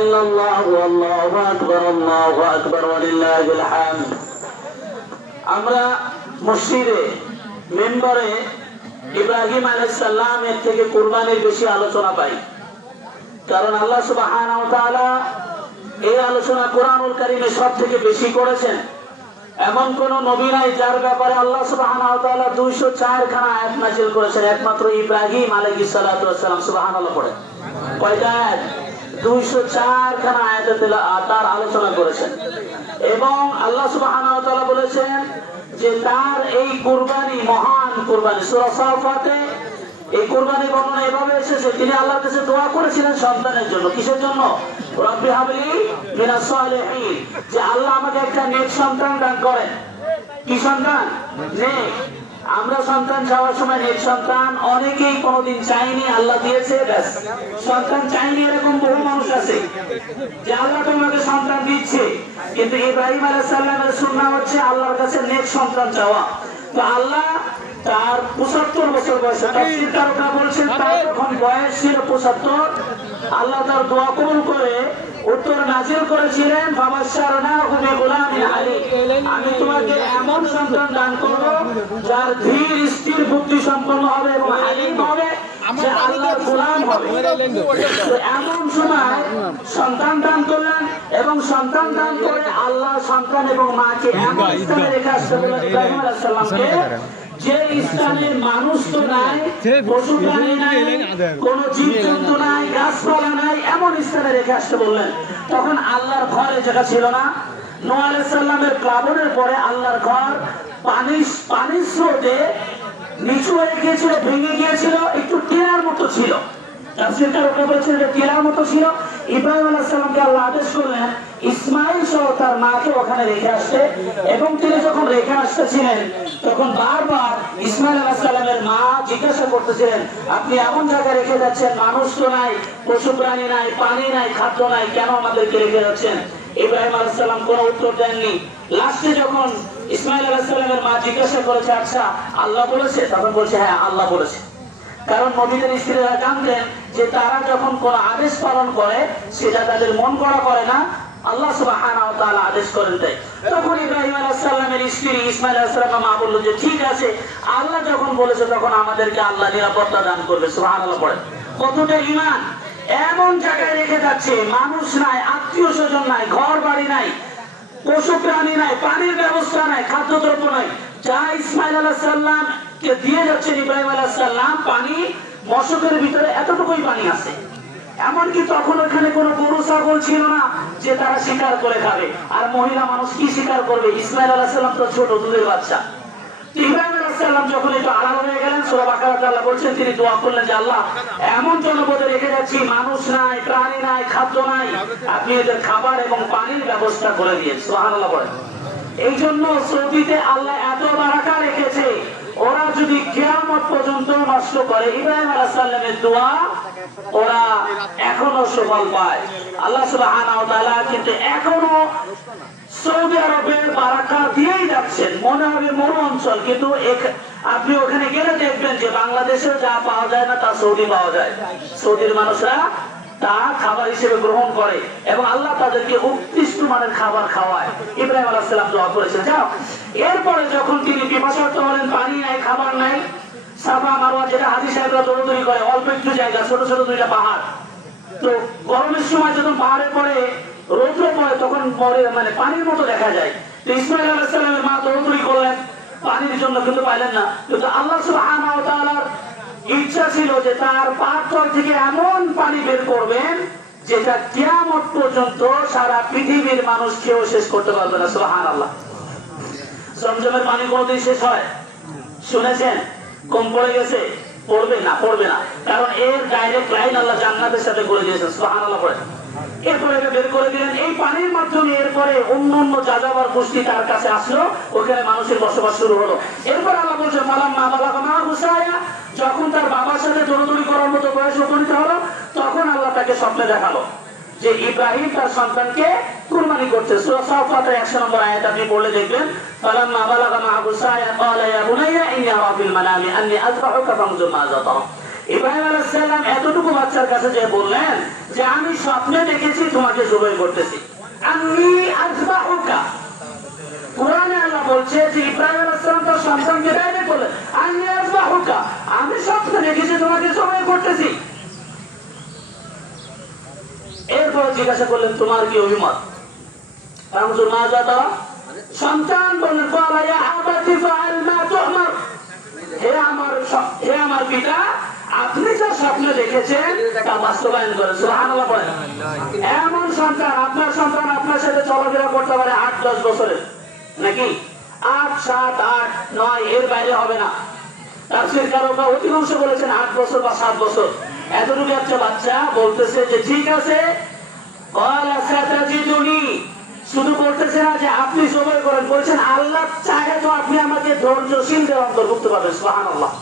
ইল্লাল্লাহু আল্লাহু আকবার ওয়ালিল্লাহিল হামদ। আমরা মসজিদে মেম্বারে ইব্রাহিম আলাইহিস সালামের থেকে কুরবানির বেশি আলোচনা পাই, কারণ আল্লাহ সুবহানাহু ওয়া তাআলা এই আলোচনা কোরআনুল কারীমে সব থেকে বেশি করেছেন। এমন কোন নবী নাই যার ব্যাপারে আল্লাহ সুবহানাহু ওয়া তাআলা 204 খানা আয়াত নাযিল করেছেন, একমাত্র ইব্রাহিম আলাইহিস সালাতু ওয়াস সালাম। সুবহানাল্লাহ পড়ে কয়টা আয়াত? 204 খানা আয়াতে তার আলোচনা করেছেন। এবং আল্লাহ সুবহানাহু ওয়া তাআলা বলেছেন যে তার এই কুরবানি মহান কুরবানি। সূরা সাফাতে এই কুরবানি বর্ণনা এভাবে এসেছে, তিনি আল্লাহর কাছে দোয়া করেছিলেন সন্তানের জন্য। কিসের জন্য? রব্বি হাবলি মিনাস সালিহিন, যে আল্লাহ আমাকে একটা নেক সন্তান দান করেন। কি সন্তান? নেক। আমরা সন্তান চাওয়ার সময় নেক সন্তান অনেকেই কোনোদিন চাইনি, আল্লাহ দিয়েছে, ব্যাস। সন্তান চাইনি এরকম বহু মানুষ আছে যে আল্লাহ তোমাকে সন্তান দিচ্ছে, কিন্তু ইব্রাহিম আলাইহিস সালামের সুন্নাহ হচ্ছে আল্লাহর কাছে নেক সন্তান চাওয়া। তো আল্লাহ তার 75 বছর বয়সে, তাফসীরকাররা বলছেন তার যখন বয়স ছিল 75, আল্লাহ তার দোয়া কবুল করে উত্তর নাযিল করেছিলেন, ফাবাশশারনাহু বিগুলামিন আলীম, আমি তোমাকে এমন সন্তান দান করব যার ধীর স্থির বুদ্ধি সম্পন্ন হবে এবং আলীম হবে, যে আল্লাহর গোলাম হবে। এমন সময় সন্তান দান করলেন এবং সন্তান দান করে আল্লাহ সন্তান এবং মাকে এমন স্থানে রেখে আসতে বললেন ইব্রাহিম আলাইহিস সালামকে, যে স্থানে মানুষ তো নাই, পশু প্রাণী নাই, কোন জীবজন্তু নাই, গাছপালা নাই, এমন স্থানে রেখে আসতে বললেন। তখন আল্লাহর ঘরে যেটা ছিল না, নূহ আলাইহিস সালামের প্লাবনের পরে আল্লাহর ঘর পানির স্রোতে নিচু হয়ে গিয়েছিল, ভেঙে গিয়েছিল, একটু টিলার মতো ছিল। তাফসীরকাররা বলেছেন যে টিলার মতো ছিল। ইব্রাহিম আলাইহিস সালামকে আল্লাহ আদেশ করলেন ইসমাঈল সহ তার মাকে ওখানে রেখে আসতে, এবং তিনি যখন রেখে আসতেছিলেন তখন বারবার ইসমাঈল আলাইহিস সালামের মা জিজ্ঞাসা করতেছিলেন, আপনি এমন জায়গায় রেখে যাচ্ছেন, মানুষ তো নাই, পশু প্রাণী নাই, পানি নাই, খাদ্য নাই, কেন আমাদেরকে রেখে যাচ্ছেন? ইব্রাহিম আলাইহিস সালাম কোনো উত্তর দেননি। লাস্টে যখন ইসমাঈল আলাইহিস সালামের মা জিজ্ঞাসা করেছে, আচ্ছা আল্লাহ বলেছে? তখন বলছে হ্যাঁ আল্লাহ বলেছে। কারণ নবীদের স্ত্রীরা জানতেন যে তারা যখন কোন আদেশ পালন করে সেটা তাদের মন করা করে না, আল্লাহ সুবহানাহু ওয়া তাআলা আদেশ করেন তাই। তখন ইব্রাহিম আলাইহিস সালামের স্ত্রী ইসমাঈল আলাইহিস সালামের মা বলল যে ঠিক আছে, আল্লাহ যখন বলেছে তখন আমাদেরকে আল্লাহ নিরাপত্তা দান করবে। সুবহানাল্লাহ পড়ে কতটা ঈমান! এমন জায়গায় রেখে যাচ্ছে, মানুষ নাই, আত্মীয় স্বজন নাই, ঘর বাড়ি নাই, পশু প্রাণী নাই, পানির ব্যবস্থা নাই, খাদ্যদ্রব্য নাই, যা ইসমাঈল আলাইহিস সালাম কে দিয়ে যাচ্ছেন ইব্রাহিম আলাইহিস সালাম, পানি মশকের ভিতরে এতটুকুই পানি আছে। এমনকি তখন ওখানে কোনো গরু ছাগল ছিল না যে তারা শিকার করে খাবে, আর মহিলা মানুষ কি শিকার করবে? ইসমাঈল আলাইহিস সালাম তো ছোট দুধের বাচ্চা। ইব্রাহিম আলাইহিস সালাম যখন একটু আড়াল হয়ে গেলেন, সূরা বাকারাতে আল্লাহ বলছেন তিনি দোয়া করলেন যে আল্লাহ এমন জনপদে রেখে যাচ্ছি, মানুষ নাই, প্রাণী নাই, খাদ্য নাই, আপনি এদের খাবার এবং পানির ব্যবস্থা করে দিয়েন। সুবহানাল্লাহ বলেন। এই জন্য সৌদিতে আল্লাহ এত বারাকা রেখেছে, ওরা যদি কিয়ামত পর্যন্ত নষ্ট করে ইব্রাহিম আলাইহিস সালামের দোয়া, ওরা এখনো সুফল পায়। আল্লাহ সুবহানাহু ওয়া তাআলা কিন্তু এখনো সৌদি আরবের বারাকা দিয়েই যাচ্ছেন। মনে হবে মরু অঞ্চল, কিন্তু আপনি ওখানে গেলে দেখবেন যে বাংলাদেশে যা পাওয়া যায় না তা সৌদি পাওয়া যায়। সৌদির মানুষরা তা খাবার হিসেবে গ্রহণ করে এবং আল্লাহ তাদেরকে উৎকৃষ্ট মানের খাবার খাওয়ায়। ইব্রাহিম আলাইহিস সালাম দোয়া করেছেন। যাও, এরপরে যখন তিনি পিপাসার্ত হলেন, পানি নাই, খাবার নাই, সাফা মারওয়া যেটা হাজী সাহেবরা দৌড়দৌড়ি করে, অল্প একটু জায়গা, ছোট ছোট দুইটা পাহাড়। তো গরমের সময় যখন পাহাড়ে পরে রৌদ্র পড়ে তখন মানে পানির মতো দেখা যায়। তো ইসমাঈল আলাইহিস সালামের মা দৌড়দৌড়ি করলেন পানির জন্য, কিন্তু পাইলেন না। কিন্তু আল্লাহ সুবহানাহু ওয়া তাআলার ইচ্ছা ছিল যে তার পাথর থেকে এমন পানি বের করবেন যেটা কিয়ামত পর্যন্ত সারা পৃথিবীর মানুষ কেউ শেষ করতে পারবে না। সুবহানাল্লাহ। জমজমের পানি কোনদিন শেষ হয়? শুনেছেন? কম পড়ে গেছে? পড়বে না, পড়বে না, কারণ এর ডাইরেক্ট লাইন আল্লাহ জান্নাতের সাথে করে দিয়েছেন। সুবহানাল্লাহ পড়ে এরপরে এটা বের করে দিলেন। এই পানির মাধ্যমে এরপরে অন্যান্য যাযাবর গোষ্ঠী তার কাছে আসলো, ওখানে মানুষের বসবাস শুরু হলো। এরপর আল্লাহ বলছে ফালাম্মা বালাগা মা'হু সা'য়া, যখন তার বাবার সাথে দৌড়দৌড়ি করার মতো বয়স উপনীত হলো, তখন আল্লাহ তাকে স্বপ্নে দেখালো যে ইব্রাহিম তার সন্তানকে কুরবানি করছে। সূরা সাফাতের 100 নম্বর আয়াত আপনি পড়লে দেখবেন, ফালাম্মা বালাগা মা'হু সা'য়া ক্বালা ইয়া বুনাইয়া ইন্নী আরা ফিল মানামি আন্নী আযবাহুকা ফানজুর মাযা তারা। ইব্রাহিম আলাইহিস সালাম এতটুকু বাচ্চার কাছে যে বললেন যে আমি স্বপ্নে দেখেছি তোমাকে জবাই করতেছি, আমি আযবাহুকা। কুরআনে আল্লাহ বলছে যে ইব্রাহিম আলাইহিস সালাম তার সন্তানকে ডাইরেক্ট বললেন আমি আযবাহুকা, আমি স্বপ্নে দেখেছি তোমাকে জবাই করতেছি। এরপর জিজ্ঞাসা করলেন তোমার কি অভিমত? সন্তান বললেন হে আমার পিতা, আপনি যা স্বপ্ন দেখেছেন তা বাস্তবায়ন করেন। সুবহানাল্লাহ বলেন। এমন সন্তান আপনার সাথে চলাফেরা করতে পারে 8-10 বছরের, নাকি 8, 7, 8, 9 এর বাইরে হবে না। তাফসীর কারকরা অধিকাংশ বলেছেন 8 বছর বা 7 বছর। এতটুকু একটা বাচ্চা বলতেছে যে ঠিক আছে, শুধু বলতেছে না যে আপনি জবাই করেন, বলছেন আল্লাহ চাহে তো আপনি আমাকে ধৈর্যশীলদের অন্তর্ভুক্ত পাবেন। সুবহানাল্লাহ।